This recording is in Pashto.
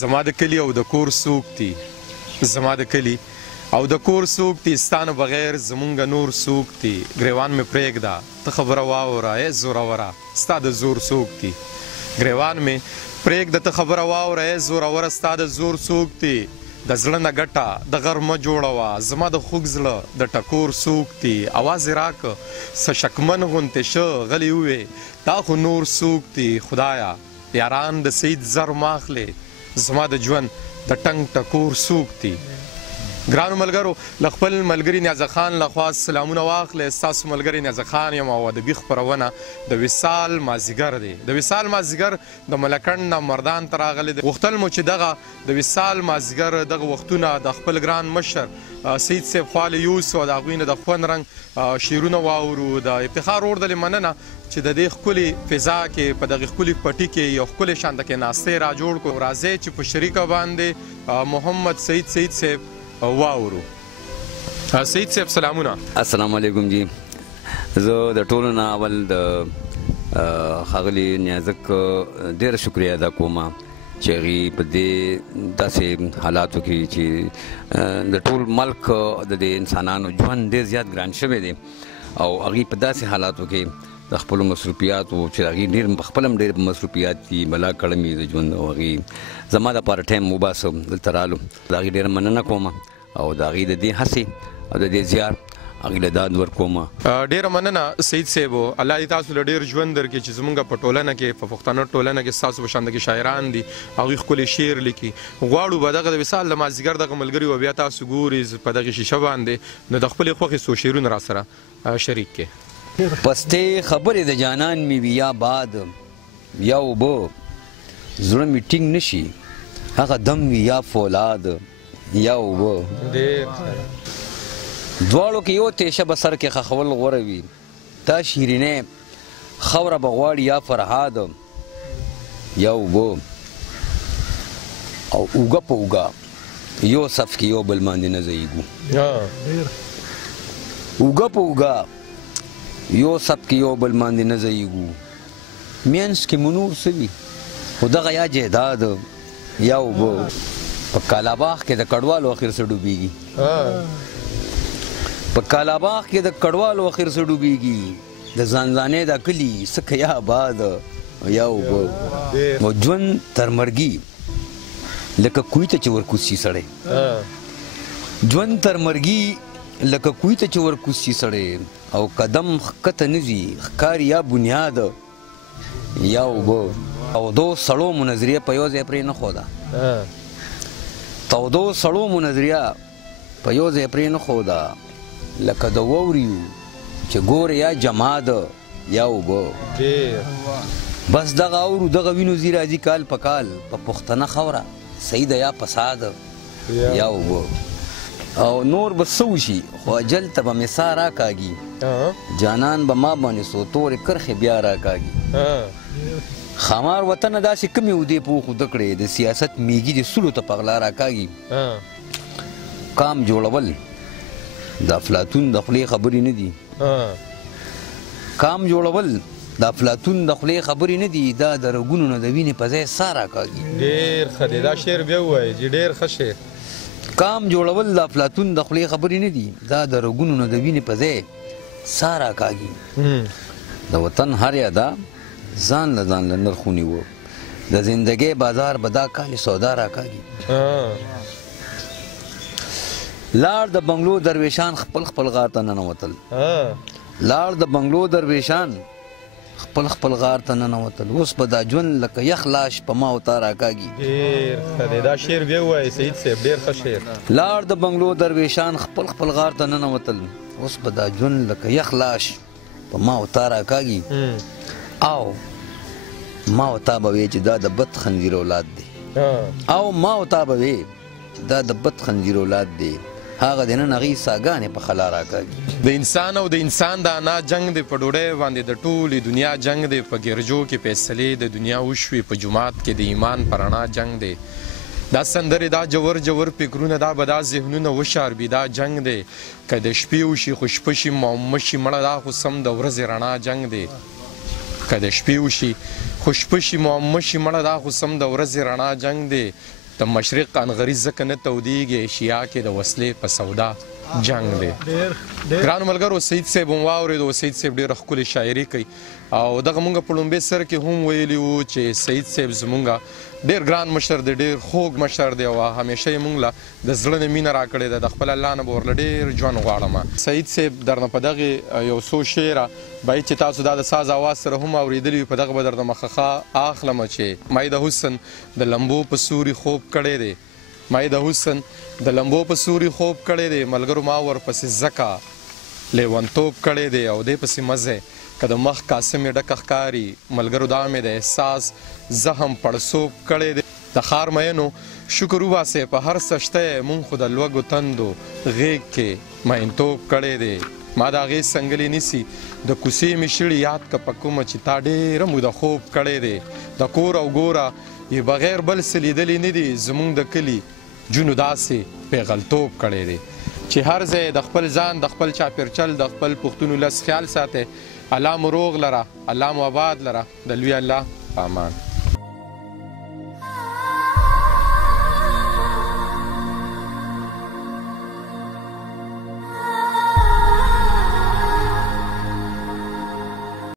زما د کلي او د کور څوک دي زما د کلي او د کور څوک دي ستانه بغیر زمونږ نور څوک دي ګریوان مې پرېږده ته خبره واوره ای زوروره ستا د زور څوک دي ګریوان مې پرېږده ته خبره واوره ای زوروره ستا د زور څوک دي د زړه نه ګټه د غر مه جوړوه زما د خوږ زړه د ټکور څوک دي اواز یې راکه څه شکمن غوندې شه غلی ووې دا خو نور څوک دي خدایه یاران د سید زر ماخلې زما د ژوند د ټنګ ټکور څوک دي ګرانو ملګرو له خپل ملګري نیازه خان لخوا سلامونه واخلئ ستاسو ملګری نیازه خان یم او ادبي خپرونه د وصال مازدیګر دی د وصال مازدیګر د ملکنډ نه مردان ته راغلی دی غوښتل مو چې دغه د وصال مازدیګر دغه وختونه د خپل ګران مشر سید صاحب خواله یوسو او د هغوی نه د خوند رنګ شعرونه واورو د افتخار اور دلې مننه چې د دې ښکلې فضا کې په دغې ښکلي پټي کې یو ښکلې شانته کې ناستې را جوړ کړو راځئ چې په شریکه باندې محمد سید صاحب واورو سید صاحب سلامونه السلام علیکم جی زه د ټولو نه اول د ښاغلي نیازک ډېره شکریه ادا کوم چې هغې په دې داسې حالاتو کې چې د ټول ملک د دې انسانانو ژوند ډېر زیات ګران شوی دی او هغې په داسې حالاتو کې د خپلو مصروفیاتو چې هغې ډېر په خپله هم ډېر مصروفیات دي بلا کړم یې د ژوند او هغې زما دپاره ټایم وباسه دلته رالو د هغې ډېره مننه کوم او د هغې د دې هڅې او د دې زیار هغې له داد ورکوم ډېره مننه سید صاحب الله دې تاسو له ډېر ژوند درکړي چې زموږ په ټولنه کې په پښتنو ټولنه کې ستاسو په شان دغه شاعران دي هغوی ښکلي شعر لیکي غواړو به دغه د وصال د مازدیګر دغه ملګري و بیا تاسو ګورئ په دغه شیشه باندې نو د خپلې خوښې څو شعرونه راسره شریک کړئ پستې خبرې د جانان مې وي یا باد یا اوبه زړه مې ټینګ نه شي هغه دم وي یا فولاد یا اوبه دواړو کې یو تیشه به سر کې خښول غوره وي تا شیرینې خاوره به غواړي یا فرهاد یا اوبه او اوږه په اوږه یو صف کې یو بل باندې نه ځایږو اوږه په اوږه یو صف کې یو بل باندې نه ځایږو مینځ کې مو نور څه وي خو دغه یا جیداد یا اوبه په کالاباغ کې د کډوالو اخر څه ډوبېږي په کالاباغ کې د کډوالو اخر څه ډوبېږي د ځانځانې دا کلي څه که یا آباد یا اوبه او ژوند تر مرګي لکه کوی ته چې ورکوز شي سړی ژوند تر مرګي لکه کوی ته چې ورکوز شي سړی او قدم ښکته نه ځي ښکاري یا بنیاد یا اوبه او دو سړو مو نظریه په یو ځای پرې نه ښوده تودو سړو مو نظریه په یو ځای پرې نه ښوده لکه د ووریو چې ګورې یا جماد یا اوبه بس دغه اورو دغه وینو ځي راځي کال په کال په پښتنه خاوره صحیح ده یا فساد یا اوبه او نور به څه وشي خو اجل ته به مې ساه راکاږي جانان به ما باندې څو تورې کرښې بیا راکاږي خمار وطنه داسې کمې ودې پوخ وده کړې د سیاست میږي د سلو ته په غلا راکاږي کام جوړول د افلاطون د خولې خبرې نه دي کام جوړول د افلاطون د خولې خبرې نه دي دا د رګونو نه د وینې په ځای ساه راکاږي ډېر ښه دی دا شعر بیا ووایي چې ډېر ښه شعر کام جوړول د افلاطون د خولې خبرې نه دي دا د رګونو نه د وینې په ځای ساه راکاږي د وطن هر یاده ځان له ځان له نرخ ونیوه د زندګۍ بازار به دا کال سودا راکاږي لاړ د بنګلو درویشان خپل خپل غار ته ننوتل لاړ د بنګلو درویشان خپل خپل غار ته ننوتل اوس به دا ژوند لکه یخ لاش په ما او تا راکاږي ډېر ښه دی دا شعر بیا ووایي سید صاحب ډېر ښه شعر لاړ د بنګلو درویشان خپل خپل غار ته ننوتل اوس به دا ژوند لکه یخ لاش په ما او تا راکاږي او ما او تا به وایي چې دا د بد خنزیر اولاد دی او ما او تا به وایي دا د بد خنزیر اولاد دی هغه د نن هغې ساګانې په خلا راکاږي د انسان او د انسان د انا جنگ دی په ډوډۍ باندې د ټولې دنیا جنگ دی په ګرجو کې فیصلې د دنیا وشوې په جومات کې د ایمان پر رڼا جنگ دی دا سندرې دا جور جور فکرونه دا به دا ذهنونه وشاربي دا جنگ دی که د شپې وشي خو شپه شي معمه شي مړه دا خو سم د ورځې رڼا جنگ دی که د شپې وشي خو شپه شي معمه شي مړه دا خو سم د ورځې رڼا جنگ دی د مشرق انغري ځکه نه تودېږي ایشیا کې د وسلې په سودا جنگ دی. ګرانو ملګرو، سید صاحب هم واورېدو. سید صاحب ډېره ښکلې شاعري کوي او دغه مونږ په لومبۍ سر کې هم ویلي وو چې سید صاحب زمونږ ډېر ګران مشر دی، ډېر خوږ مشر دی او همیشه یې مونږ له د زړه نه مینه راکړې ده. د خپل الله نه به ورله ډېر ژوند غواړم. سید صاحب درنه په دغې یو څو شعره باید چې تاسو دا د ساز اواز سره هم اورېدلي وي، په دغه به درته مخه اخلم چې مای د حسن د لمبو په سوري خوب کړی دی. مای د حسن د لمبو په سوري خوب کړی دی، ملګرو ما ورپسې ځکه لیونتوب کړی دی او دی پسې مزه که د مخ کاسه مې ډکه ښکاري، ملګرو دا مې د احساس زخم پړسوب کړی دی. د ښار مینو شکر وباسئ، په هر څه شته یې مونږ خو د لوږو تندو غیږ کې مینتوب کړی دی. ما د هغې سنګلې نیسي د کوڅې مې شړي یاد که په کومه چې تا ډېره موده خوب کړی دی. د کور او ګوره یې بغیر بل څه لیدلي نه دي، زمونږ د کلي جونو داسې پیغلتوب کړی دی چې هر ځای د خپل ځان د خپل چاپېرچل د خپل پښتون ولس خیال ساتئ. الله مو روغ لره، الله مو آباد لره. د لوی الله په امان.